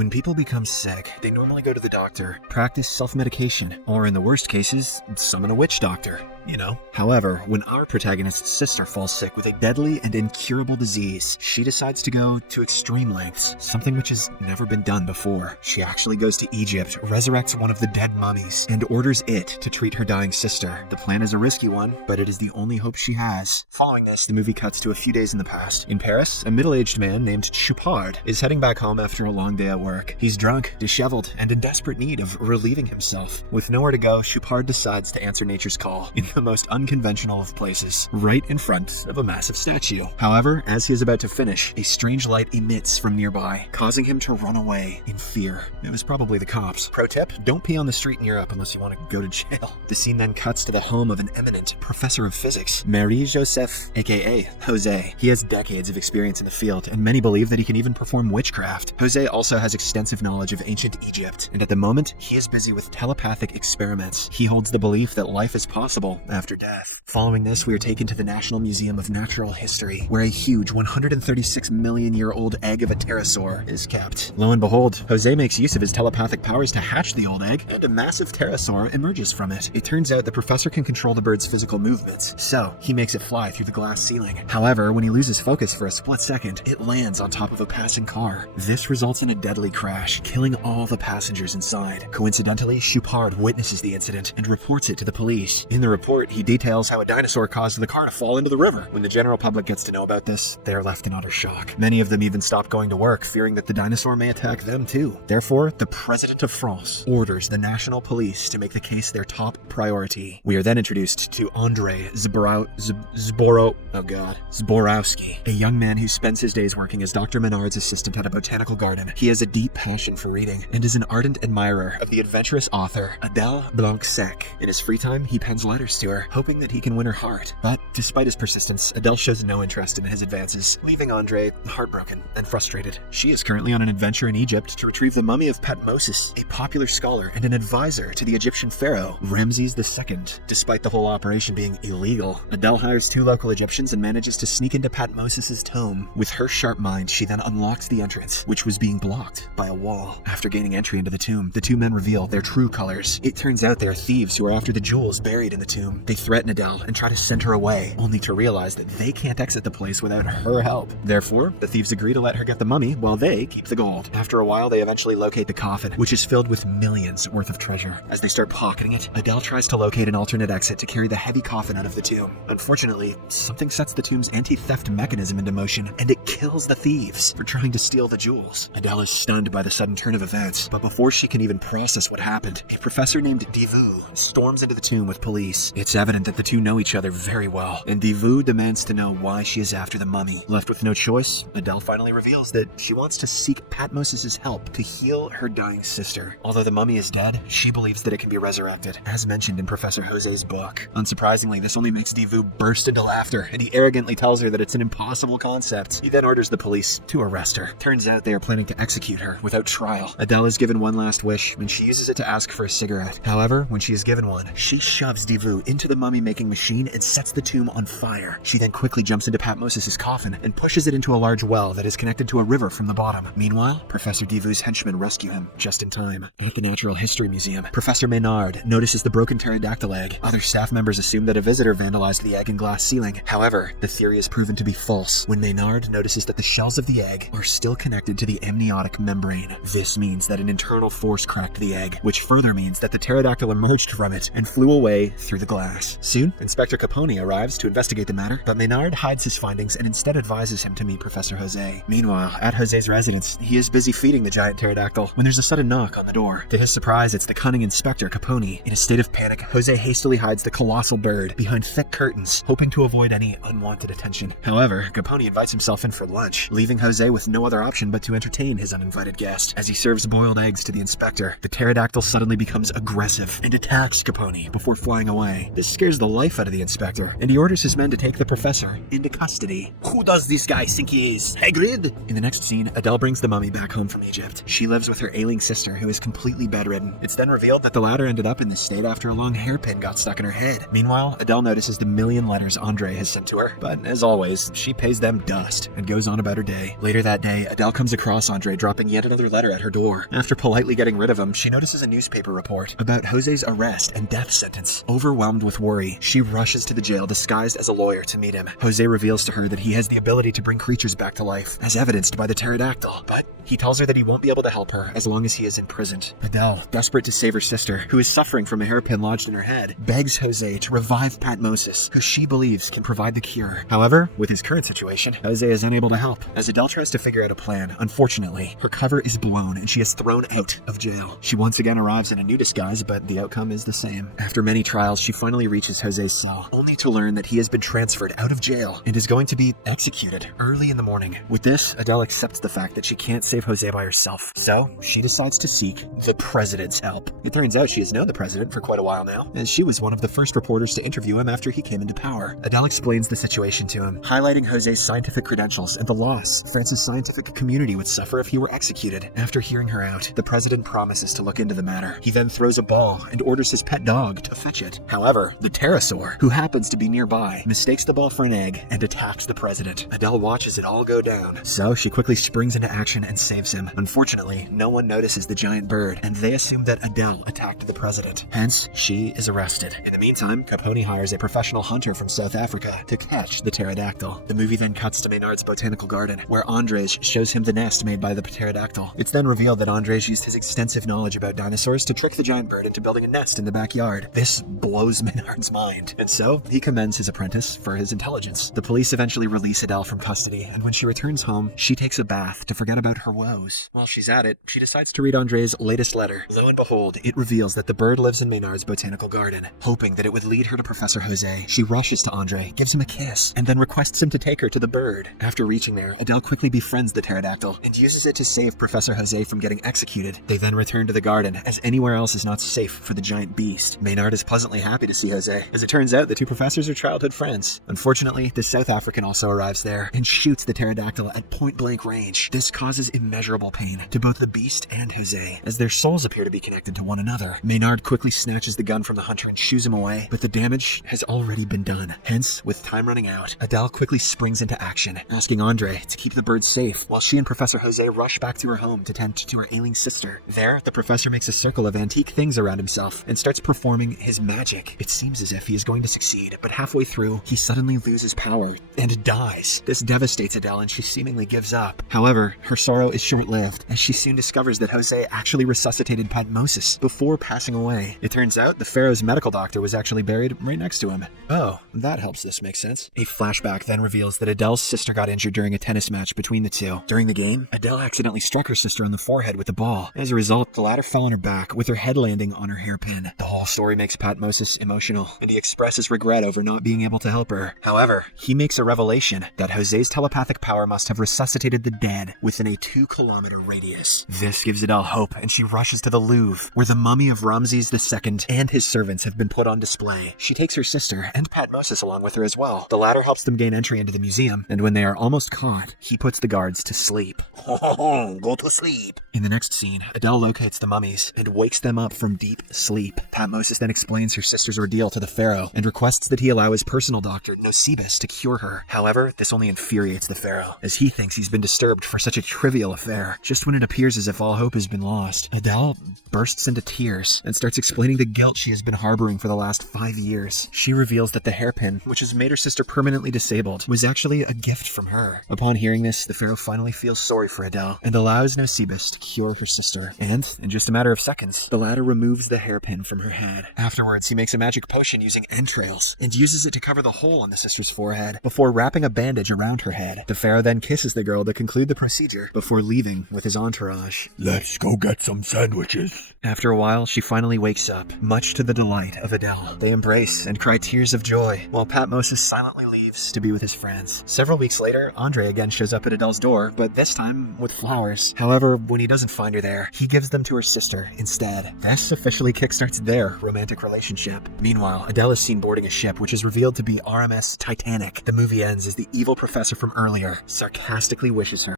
When people become sick, they normally go to the doctor, practice self-medication, or in the worst cases, summon a witch doctor. However, when our protagonist's sister falls sick with a deadly and incurable disease, she decides to go to extreme lengths, something which has never been done before. She actually goes to Egypt, resurrects one of the dead mummies, and orders it to treat her dying sister. The plan is a risky one, but it is the only hope she has. Following this, the movie cuts to a few days in the past. In Paris, a middle-aged man named Choupard is heading back home after a long day at work. He's drunk, disheveled, and in desperate need of relieving himself. With nowhere to go, Choupard decides to answer nature's call in the most unconventional of places, right in front of a massive statue. However, as he is about to finish, a strange light emits from nearby, causing him to run away in fear. It was probably the cops. Pro tip, don't pee on the street in Europe unless you want to go to jail. The scene then cuts to the home of an eminent professor of physics, Marie-Joseph, aka Jose. He has decades of experience in the field, and many believe that he can even perform witchcraft. Jose also has extensive knowledge of ancient Egypt, and at the moment, he is busy with telepathic experiments. He holds the belief that life is possible after death. Following this, we are taken to the National Museum of Natural History, where a huge 136 million year old egg of a pterosaur is kept. Lo and behold, Jose makes use of his telepathic powers to hatch the old egg, and a massive pterosaur emerges from it. It turns out the professor can control the bird's physical movements, so he makes it fly through the glass ceiling. However, when he loses focus for a split second, it lands on top of a passing car. This results in a deadly crash, killing all the passengers inside. Coincidentally, Choupard witnesses the incident and reports it to the police. In the report, he details how a dinosaur caused the car to fall into the river. When the general public gets to know about this, they are left in utter shock. Many of them even stop going to work, fearing that the dinosaur may attack them too. Therefore, the President of France orders the national police to make the case their top priority. We are then introduced to Andrei Zborowski, a young man who spends his days working as Dr. Menard's assistant at a botanical garden. He has a deep passion for reading and is an ardent admirer of the adventurous author Adèle Blanc-Sec. In his free time, he pens letters to her, hoping that he can win her heart. But despite his persistence, Adèle shows no interest in his advances, leaving Andre heartbroken and frustrated. She is currently on an adventure in Egypt to retrieve the mummy of Thutmose, a popular scholar and an advisor to the Egyptian pharaoh Ramses II. Despite the whole operation being illegal, Adèle hires 2 local Egyptians and manages to sneak into Thutmose's tomb. With her sharp mind, she then unlocks the entrance, which was being blocked by a wall. After gaining entry into the tomb, the 2 men reveal their true colors. It turns out they are thieves who are after the jewels buried in the tomb. They threaten Adèle and try to send her away, only to realize that they can't exit the place without her help. Therefore, the thieves agree to let her get the mummy while they keep the gold. After a while, they eventually locate the coffin, which is filled with millions worth of treasure. As they start pocketing it, Adèle tries to locate an alternate exit to carry the heavy coffin out of the tomb. Unfortunately, something sets the tomb's anti-theft mechanism into motion, and it kills the thieves for trying to steal the jewels. Adèle is stunned by the sudden turn of events, but before she can even process what happened, a professor named Divu storms into the tomb with police. It's evident that the 2 know each other very well, and Divu demands to know why she is after the mummy. Left with no choice, Adèle finally reveals that she wants to seek Thutmose's help to heal her dying sister. Although the mummy is dead, she believes that it can be resurrected, as mentioned in Professor Jose's book. Unsurprisingly, this only makes Divu burst into laughter, and he arrogantly tells her that it's an impossible concept. He then orders the police to arrest her. Turns out they are planning to execute her without trial. Adèle is given one last wish, and she uses it to ask for a cigarette. However, when she is given one, she shoves Divu into the mummy-making machine and sets the tomb on fire. She then quickly jumps into Thutmose's coffin and pushes it into a large well that is connected to a river from the bottom. Meanwhile, Professor Divu's henchmen rescue him just in time. At the Natural History Museum, Professor Maynard notices the broken pterodactyl egg. Other staff members assume that a visitor vandalized the egg and glass ceiling. However, the theory is proven to be false when Maynard notices that the shells of the egg are still connected to the amniotic membrane. This means that an internal force cracked the egg, which further means that the pterodactyl emerged from it and flew away through the glass. Soon, Inspector Capone arrives to investigate the matter, but Maynard hides his findings and instead advises him to meet Professor Jose. Meanwhile, at Jose's residence, he is busy feeding the giant pterodactyl when there's a sudden knock on the door. To his surprise, it's the cunning Inspector Capone. In a state of panic, Jose hastily hides the colossal bird behind thick curtains, hoping to avoid any unwanted attention. However, Capone invites himself in for lunch, leaving Jose with no other option but to entertain his uninvited guest. As he serves boiled eggs to the inspector, the pterodactyl suddenly becomes aggressive and attacks Capone before flying away. This scares the life out of the inspector, and he orders his men to take the professor into custody. Who does this guy think he is? Hagrid? In the next scene, Adele brings the mummy back home from Egypt. She lives with her ailing sister, who is completely bedridden. It's then revealed that the latter ended up in this state after a long hairpin got stuck in her head. Meanwhile, Adele notices the million letters Andre has sent to her, but as always, she pays them dust and goes on about her day. Later that day, Adele comes across Andre dropping yet another letter at her door. After politely getting rid of him, she notices a newspaper report about Jose's arrest and death sentence. Overwhelmed with worry, she rushes to the jail disguised as a lawyer to meet him. Jose reveals to her that he has the ability to bring creatures back to life, as evidenced by the pterodactyl, but he tells her that he won't be able to help her as long as he is imprisoned. Adele, desperate to save her sister, who is suffering from a hairpin lodged in her head, begs Jose to revive Patmosis, who she believes can provide the cure. However, with his current situation, Jose is unable to help. As Adele tries to figure out a plan, unfortunately, her cover is blown and she is thrown out of jail. She once again arrives in a new disguise, but the outcome is the same. After many trials, she finally reaches Jose's cell, only to learn that he has been transferred out of jail and is going to be executed early in the morning. With this, Adele accepts the fact that she can't save Jose by herself, so she decides to seek the president's help. It turns out she has known the president for quite a while now, as she was one of the first reporters to interview him after he came into power. Adele explains the situation to him, highlighting Jose's scientific credentials and the loss France's scientific community would suffer if he were executed. After hearing her out, the president promises to look into the matter. He then throws a ball and orders his pet dog to fetch it. However, the pterosaur, who happens to be nearby, mistakes the ball for an egg and attacks the president. Adele watches it all go down, so she quickly springs into action and saves him. Unfortunately, no one notices the giant bird, and they assume that Adele attacked the president. Hence, she is arrested. In the meantime, Capone hires a professional hunter from South Africa to catch the pterodactyl. The movie then cuts to Maynard's botanical garden, where Andres shows him the nest made by the pterodactyl. It's then revealed that Andres used his extensive knowledge about dinosaurs to trick the giant bird into building a nest in the backyard. This blows Maynard's mind, and so he commends his apprentice for his intelligence. The police eventually release Adele from custody, and when she returns home, she takes a bath to forget about her woes. While she's at it, she decides to read Andres' latest letter. Lo and behold, it reveals that the bird lives in Maynard's botanical garden. Hoping that it would lead her to Professor Jose, she rushes to Andre, gives him a kiss, and then requests him to take her to the bird. After reaching there, Adele quickly befriends the pterodactyl and uses it to save Professor Jose from getting executed. They then return to the garden, as anywhere else is not safe for the giant beast. Maynard is pleasantly happy to see Jose. As it turns out, the two professors are childhood friends. Unfortunately, the South African also arrives there and shoots the pterodactyl at point-blank range. This causes immeasurable pain to both the beast and Jose, as their souls appear to be connected to one another. Maynard quickly snatches the gun from the hunter and shoos him away, but the damage has already been done. Hence, with time running out, Adele quickly springs into action, asking Andre to keep the bird safe, while she and Professor Jose rush back to her home to tend to her ailing sister. There, the professor makes a circle of antique things around himself and starts performing his magic. It seems as if he is going to succeed, but halfway through, he suddenly loses power and dies. This devastates Adele and she seemingly gives up. However, her sorrow is short-lived, as she soon discovers that Jose actually resuscitated Patmosis before passing away. It turns out the pharaoh's medical doctor was actually buried right next to him. Oh, that helps this make sense. A flashback then reveals that Adele's sister got injured during a tennis match between the two. During the game, Adele accidentally struck her sister on the forehead with the ball. As a result, the latter fell on her back, with her head landing on her hairpin. The whole story makes Patmosis emotional, and he expresses regret over not being able to help her. However, he makes a revelation that Jose's telepathic power must have resuscitated the dead within a 2-kilometer radius. This gives Adele hope, and she rushes to the Louvre, where the mummy of Ramses II and his servants have been put on display. She takes her sister and Patmosis along with her as well. The latter helps them gain entry into the museum, and when they are almost caught, he puts the guards to sleep. Go to sleep. In the next scene, Adele locates the mummies and wakes them up from deep sleep. Patmosis then explains her sister's ordeal to the pharaoh and requests that he allow his personal doctor, Nosebus, to cure her. However, this only infuriates the pharaoh, as he thinks he's been disturbed for such a trivial affair. Just when it appears as if all hope has been lost, Adele bursts into tears and starts explaining the guilt she has been harboring for the last 5 years. She reveals that the hairpin, which has made her sister permanently disabled, was actually a gift from her. Upon hearing this, the pharaoh finally feels sorry for Adele and allows Nosebus to cure her sister. And, in just a matter of seconds, the latter removes the hairpin from her head. Afterwards, he makes a magic potion using entrails and uses it to cover the hole on the sister's forehead before wrapping a bandage around her head. The pharaoh then kisses the girl to conclude the procedure before leaving with his entourage. Let's go get some sandwiches. After a while, she finally wakes up, much to the delight of Adele. They embrace and cry tears of joy Andre, while Patmos silently leaves to be with his friends. Several weeks later, Andre again shows up at Adele's door, but this time with flowers. However, when he doesn't find her there, he gives them to her sister instead. This officially kickstarts their romantic relationship. Meanwhile, Adele is seen boarding a ship, which is revealed to be RMS Titanic. The movie ends as the evil professor from earlier sarcastically wishes her